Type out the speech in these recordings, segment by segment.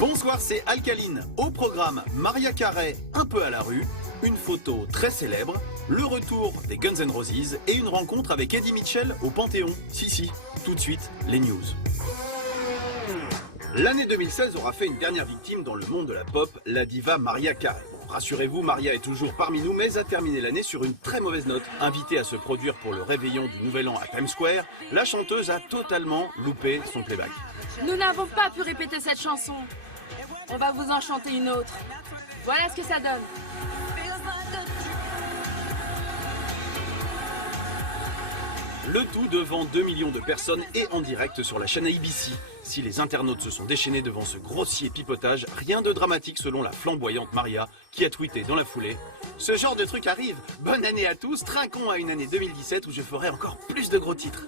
Bonsoir, c'est Alcaline. Au programme, Mariah Carey, un peu à la rue, une photo très célèbre, le retour des Guns N' Roses et une rencontre avec Eddie Mitchell au Panthéon. Si, tout de suite, les news. L'année 2016 aura fait une dernière victime dans le monde de la pop, la diva Mariah Carey. Rassurez-vous, Mariah est toujours parmi nous, mais a terminé l'année sur une très mauvaise note. Invitée à se produire pour le réveillon du Nouvel An à Times Square, la chanteuse a totalement loupé son playback. Nous n'avons pas pu répéter cette chanson. On va vous en chanter une autre. Voilà ce que ça donne. Le tout devant 2 millions de personnes et en direct sur la chaîne ABC. Si les internautes se sont déchaînés devant ce grossier pipotage, rien de dramatique selon la flamboyante Maria qui a tweeté dans la foulée. Ce genre de truc arrive. Bonne année à tous, trinquons à une année 2017 où je ferai encore plus de gros titres.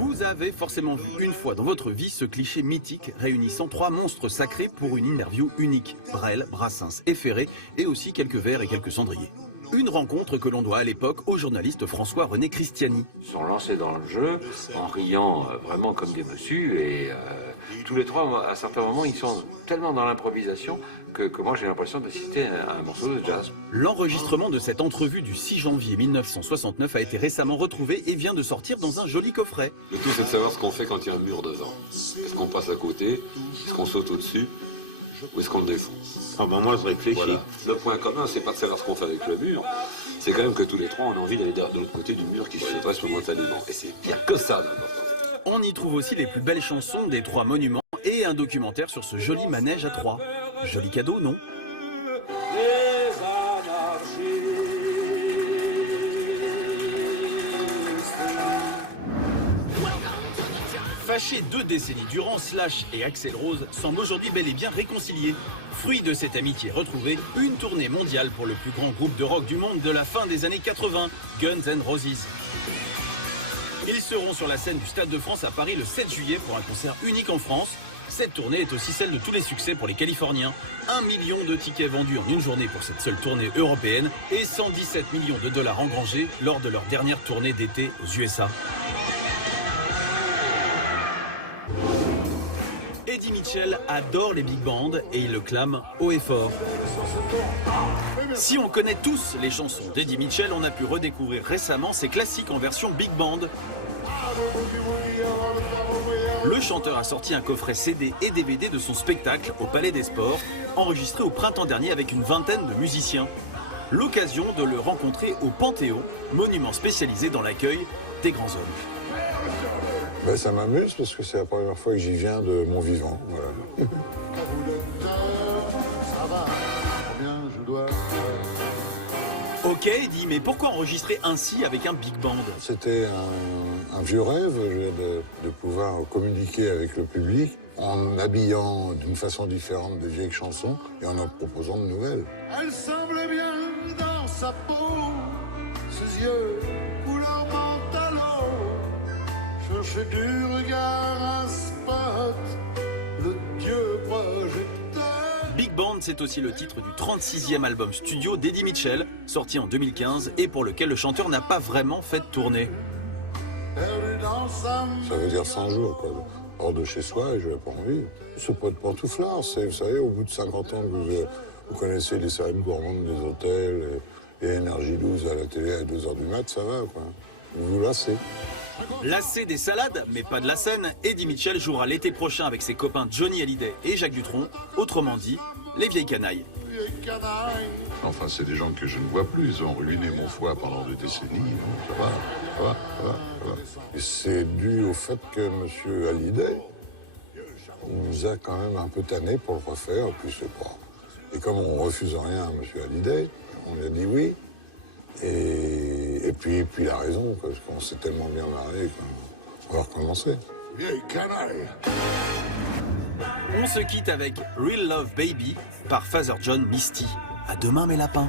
Vous avez forcément vu une fois dans votre vie ce cliché mythique réunissant 3 monstres sacrés pour une interview unique. Brel, Brassens et Ferré, et aussi quelques vers et quelques cendriers. Une rencontre que l'on doit à l'époque au journaliste François-René Cristiani. Ils sont lancés dans le jeu en riant vraiment comme des bossus et tous les trois, à certains moments, ils sont tellement dans l'improvisation que moi j'ai l'impression d'assister à un morceau de jazz. L'enregistrement de cette entrevue du 6 janvier 1969 a été récemment retrouvé et vient de sortir dans un joli coffret. Le tout c'est de savoir ce qu'on fait quand il y a un mur devant. Est-ce qu'on passe à côté? Est-ce qu'on saute au-dessus? Ou est-ce qu'on le défonce? Ah ben moi je réfléchis. Voilà. Le point commun, c'est pas de savoir ce qu'on fait avec le mur, c'est quand même que tous les trois on a envie d'aller de l'autre côté du mur qui se dresse momentanément. Et c'est bien que ça l'important. On y trouve aussi les plus belles chansons des 3 monuments et un documentaire sur ce joli manège à 3. Joli cadeau, non? Fâchés 2 décennies durant, Slash et Axl Rose semblent aujourd'hui bel et bien réconciliés. Fruit de cette amitié retrouvée, une tournée mondiale pour le plus grand groupe de rock du monde de la fin des années 80, Guns N' Roses. Ils seront sur la scène du Stade de France à Paris le 7 juillet pour un concert unique en France. Cette tournée est aussi celle de tous les succès pour les Californiens. 1 million de tickets vendus en une journée pour cette seule tournée européenne et 117 millions de dollars engrangés lors de leur dernière tournée d'été aux USA. Eddie Mitchell adore les big bands et il le clame haut et fort. Si on connaît tous les chansons d'Eddie Mitchell, on a pu redécouvrir récemment ses classiques en version big band. Le chanteur a sorti un coffret CD et DVD de son spectacle au Palais des Sports, enregistré au printemps dernier avec une vingtaine de musiciens. L'occasion de le rencontrer au Panthéon, monument spécialisé dans l'accueil des grands hommes. Ben, ça m'amuse parce que c'est la première fois que j'y viens de mon vivant. Voilà. Ok, Eddie, mais pourquoi enregistrer ainsi avec un big band? C'était un vieux rêve de pouvoir communiquer avec le public en habillant d'une façon différente de vieilles chansons et en proposant de nouvelles. Elle semblait bien dans sa peau, ses yeux couleur pantalon, cherchait du regard un spot, le dieu projecteur. Big Band, c'est aussi le titre du 36e album studio d'Eddie Mitchell, sorti en 2015 et pour lequel le chanteur n'a pas vraiment fait de tournée. Ça veut dire 100 jours, quoi. Hors de chez soi et je n'avais pas envie. C'est pas de pantouflard, c'est, vous savez, au bout de 50 ans que vous connaissez les salades gourmandes des hôtels et Énergie 12 à la télé à 2h du mat, ça va, quoi. Vous vous lassez. Lassé des salades, mais pas de la scène, Eddie Mitchell jouera l'été prochain avec ses copains Johnny Hallyday et Jacques Dutronc, autrement dit, les vieilles canailles. Enfin, c'est des gens que je ne vois plus, ils ont ruiné mon foie pendant des décennies, donc ça va. Et c'est dû au fait que M. Hallyday nous a quand même un peu tanné pour le refaire, puis c'est pas. Et comme on refuse rien à M. Hallyday, on lui a dit oui. Et puis il a raison, parce qu'on s'est tellement bien marré qu'on va recommencer. Vieille canaille. On se quitte avec Real Love Baby par Father John Misty. À demain mes lapins.